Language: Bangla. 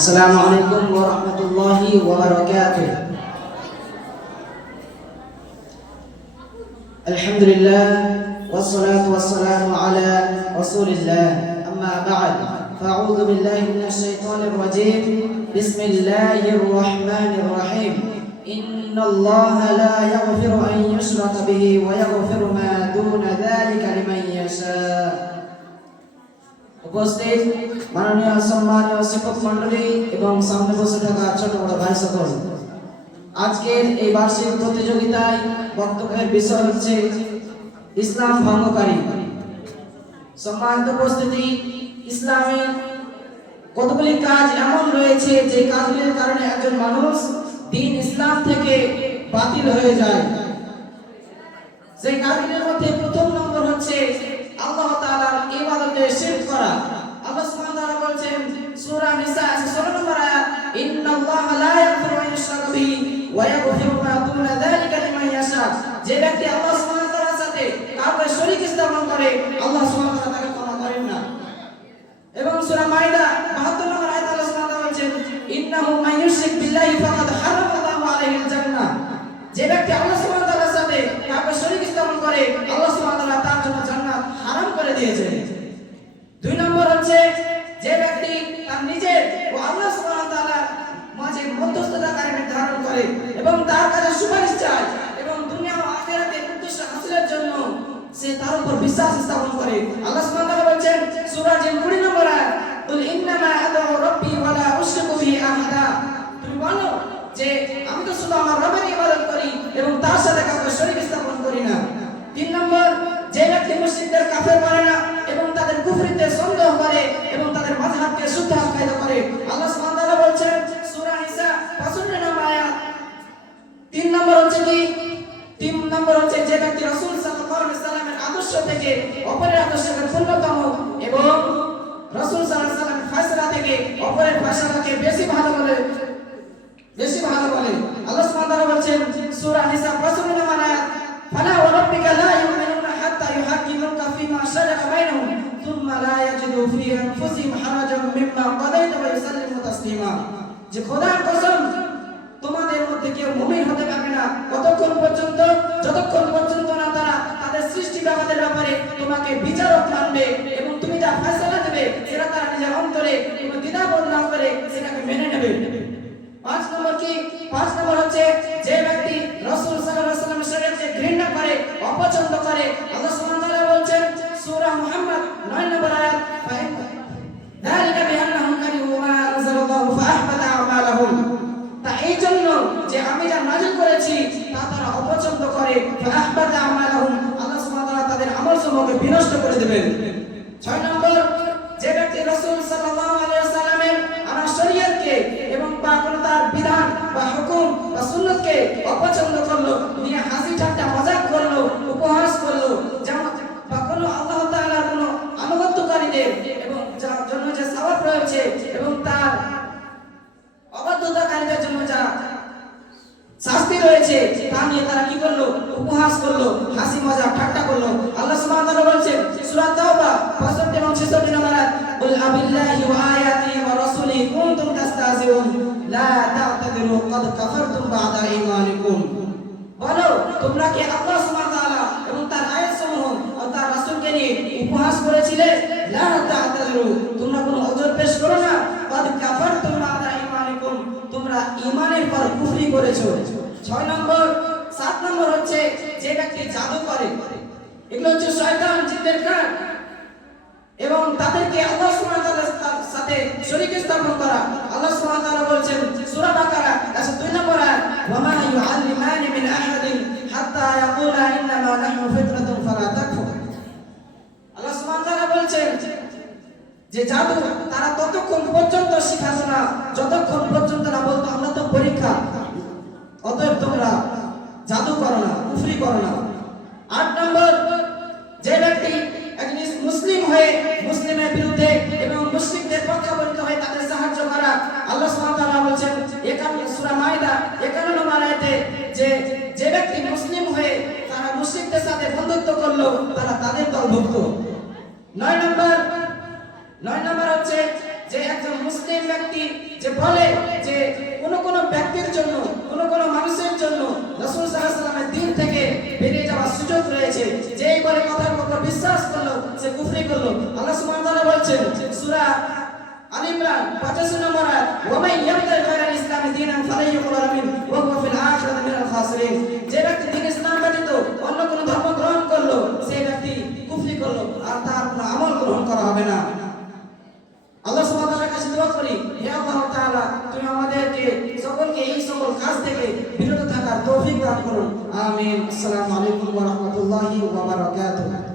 السلام عليكم ورحمة الله وبركاته. الحمد لله والصلاة والسلام على رسول الله. أما بعد فأعوذ بالله من الشيطان الرجيم. بسم الله الرحمن الرحيم. إن الله لا يغفر أن يشرك به ويغفر ما دون ذلك لمن يشاء. উপস্থিত মাননীয় সম্মানীয় শিক্ষক মণ্ডলী এবং সামনে বসে থাকা ছোট বড় ভাই সকল, আজকের এই বার্ষিক প্রতিযোগিতায় বক্তব্যের বিষয় হচ্ছে ইসলাম ভঙ্গকারী। সম্মানিত উপস্থিতি, ইসলামের কতগুলি কাজ এমন রয়েছে যে কাজগুলির কারণে একজন মানুষ দ্বীন ইসলাম থেকে বাতিল হয়ে যায়। সেই কাজগুলির মধ্যে প্রথম নম্বর হচ্ছে আল্লাহ তাআলার ইবাদতে শিরক করা। আল্লাহ সুবহানাহু ওয়া তাআলা বলেন সূরা নিসা 16 নম্বর আয়াত, ইন্নাল্লাহা লা ইয়াগফিরু আন ইউশরাকা বিহি ওয়া ইয়াগফিরু মা দুনা যালিকা লিমান ইয়াশা। যে ব্যক্তি আল্লাহ সুবহানাহু ওয়া তাআলার সাথে কাউকে শরীক স্থাপন করে, আল্লাহ সুবহানাহু ওয়া তাআলা তাকে ক্ষমা করেন না। এবং সূরা মাইদা 72 নম্বর আয়াতে আল্লাহ সুবহানাহু ওয়া তাআলা বলেন, ইন্নাহু মান ইউশরিক বিল্লাহি ফাকাদ হারামাল্লাহু আলাইহিল জান্নাহ। যে ব্যক্তি আল্লাহ সুবহানাহু ওয়া তাআলার সাথে কাউকে শরীক স্থাপন করে, আল্লাহ সুবহানাহু ওয়া তাআলা তার জন্য জান্নাত হারাম করে দিয়েছেন। দুই নম্বর হচ্ছে যে ব্যক্তি তার নিজের ও আল্লাহ সুবহানাহু ওয়া তাআলার মাঝে মধ্যস্থতাকারী নির্ধারণ করে এবং তার কাছে সুপারিশ চায় এবং দুনিয়া ও আখিরাতের উদ্দেশ্য হাসিলের জন্য সে তার উপর বিশ্বাস স্থাপন করে। আল্লাহ সুবহানাহু ওয়া তাআলা বলেন সূরা জিন 20 নম্বর আয়াত, কুল ইন্নামা আদউ রাব্বি ওয়া লা উশরিকু বিহি আহাদা। তুমি বলো যে আমি তো শুধু আমার রবের ইবাদত করি এবং তার সাথে কাউকে শরীক স্থাপন করি না। তিন নম্বর, যে ব্যক্তি মুশরিকদের কাফের করে না এবং তাদের কুফরিতে সন্দেহ করে এবং তাদের মাযহাবকে শুদ্ধ আখ্যায়িত করে। আল্লাহ সুবহানাহু ওয়া তাআলা বলেন সূরা নিসা 65 নম্বর আয়াত। তিন নম্বর হচ্ছে যে ব্যক্তি রাসূল সাল্লাল্লাহু আলাইহি ওয়াসাল্লামের আদর্শ থেকে অপরের আদর্শকে পূর্ণতম এবং রাসূল সাল্লাল্লাহু আলাইহি ওয়াসাল্লামের ফয়সালা থেকে অপরের ফয়সালাকে বেশি ভালো বলে। আল্লাহ সুবহানাহু ওয়া তাআলা বলেন সূরা নিসা 65 নম্বর আয়াত, ফালা ওয়া রাব্বিকা লা ইউমিনুনা হাত্তা ইউহাক্কিমুকা ফীমা শাজারা বাইনাহুম থুম্মা লা ইয়াজিদু ফী আনফুসিহিম হারাজাম মিম্মা কাদাইতা ওয়া ইউসাল্লিমু তাসলিমা। যে খোদার কসম, তোমাদের মধ্যে কেউ মুমিন হতে পারবে না যতক্ষণ পর্যন্ত না তারা তাদের সৃষ্টি জগতের ব্যাপারে তোমাকে বিচারক মানবে এবং তুমি যা ফয়সালা দেবে সেটা তারা নিজের অন্তরে কোনো দ্বিধাবোধ না করে সেটাকে মেনে নেবে। পাঁচ নম্বর হচ্ছে যে ব্যক্তি রাসূল সাল্লাল্লাহু আলাইহি ওয়াসাল্লামের শরীয়তকে ঘৃণা করে, অপছন্দ করে। আল্লাহ সুবহানাহু ওয়া তাআলা বলেন সূরা মুহাম্মদ 9 নম্বর আয়াত, যালিকা বিআন্নাহুম কারিহু মা আনজালাল্লাহু ফাআহবাতা আমালাহুম। তা এই জন্য যে আমি যা নাযিল করেছি তা তারা অপছন্দ করে, ফাআহবাতা আমালাহুম, আল্লাহ সুবহানাহু ওয়া তাআলা তাদের আমলসমূহকে বিনষ্ট করে দেবেন। 6 নম্বর, যে ব্যক্তি রাসূল সাল্লাল্লাহু আলাইহি ওয়াসাল্লামের আমার শরীয়তকে এবং বা কোন তার বিধান বা হুকুম বা সুন্নাতকে অপছন্দ করলো, নিয়ে হাসি ঠাট্টা মজাক করলো, উপহাস করলো, যেমন বা কোন আল্লাহ তাআলার কোন আনুগত্যকারীদের এবং যার জন্য যে সওয়াব রয়েছে এবং তার অবাধ্যতাকারীদের জন্য যা শাস্তি রয়েছে তা নিয়ে তারা কি করলো? উপহাস করলো, হাসি মজাক ঠাট্টা করলো। আল্লাহ সুবহানাহু ওয়া তাআলা বলেন সূরা তাওবা 65 এবং 66 নম্বর আয়াত, কুল আবিল্লাহি ওয়া আয়াতিহি ওয়া রাসূলিহি কুনতুম তাস্তাহজিউন লা তা'তাযিরু ক্বাদ কাফারতুম বা'দা ঈমানিকুম। বলো, তোমরা কি আল্লাহ সুবহানাহু ওয়া তাআলা এবং তার আয়াতসমূহ ও তার রাসূলকে নিয়ে উপহাস করেছিলে? লা তা'তাযিরু, তোমরা কোনো ওজর পেশ করো না। ক্বাদ কাফারতুম বা'দা ঈমানিকুম, তোমরা ঈমানের পর কুফরি করেছো। 7 নম্বর হচ্ছে যে ব্যক্তি জাদু করে। এগুলো হচ্ছে শয়তান, জিনদের কাজ এবং তাদেরকে আল্লাহ সুবহানাহু ওয়া তাআলার সাথে শরীক স্থাপন করা। আল্লাহ সুবহানাহু ওয়া তাআলা বলেন সূরা বাকারা 102 নম্বর আয়াত, ওয়া মা ইউআল্লিমানি মিন আহাদিন হাত্তা ইয়াকুলা ইন্নামা নাহনু ফিতরাতুন ফালা তাকফুর। আল্লাহ সুবহানাহু ওয়া তাআলা বলেন যে জাদু তারা ততক্ষণ পর্যন্ত শিখাতো না যতক্ষণ পর্যন্ত না বলতো আমরা তো পরীক্ষা, অতএব তোমরা জাদু করো না, কুফরি করো না। 8 নম্বর, যে ব্যক্তি একজন মুসলিম হয়ে মুসলিমের বিরুদ্ধে এবং মুশরিকদের পক্ষাবর্তী হয়ে তাদের সাহায্য করা। আল্লাহ সুবহানাহু ওয়া তাআলা বলেন সূরা মাইদা 51 নম্বর আয়াতে যে ব্যক্তি মুসলিম হয়ে তারা মুশরিকদের সাথে বন্ধুত্ব করলো তারা তাদের দলভুক্ত। 9 নম্বর হচ্ছে যে একজন মুসলিম ব্যক্তি যে বলে যে কোন ব্যক্তির জন্য কোন মানুষের জন্য রাসূল সাল্লাল্লাহু আলাইহি ওয়াসাল্লামের দ্বীন থেকে বেরিয়ে যাওয়ার সুযোগ রয়েছে, যেই বলে কথার উপর বিশ্বাস করলো সে কুফরি করলো। আল্লাহ সুবহানাহু ওয়া তাআলা বলছেন সূরা আল ইমরান 85 নম্বর আয়াত, ওয়া মান ইয়াবতাগি গায়রাল ইসলামি দীনান ফালান ইউকবালা মিনহু ওয়া হুয়া ফিল আখিরাতি মিনাল খাসিরিন। যে ব্যক্তি দ্বীন ইসলাম ব্যতীত অন্য কোন ধর্ম গ্রহণ করলো সেই ব্যক্তি কুফরি করলো আর তার কোনো আমল গ্রহণ করা হবে না। আল্লাহ সুবহানাহু ওয়া তাআলার কাছে দোয়া করি, হে আল্লাহ তাআলা তুমি আমাদেরকে সকলকে এই সকল কাজ থেকে বিরত থাকার তৌফিক দান করুন। আমিন। আসসালামু আলাইকুম ওয়া রাহমাতুল্লাহি ওয়া বারাকাতুহু।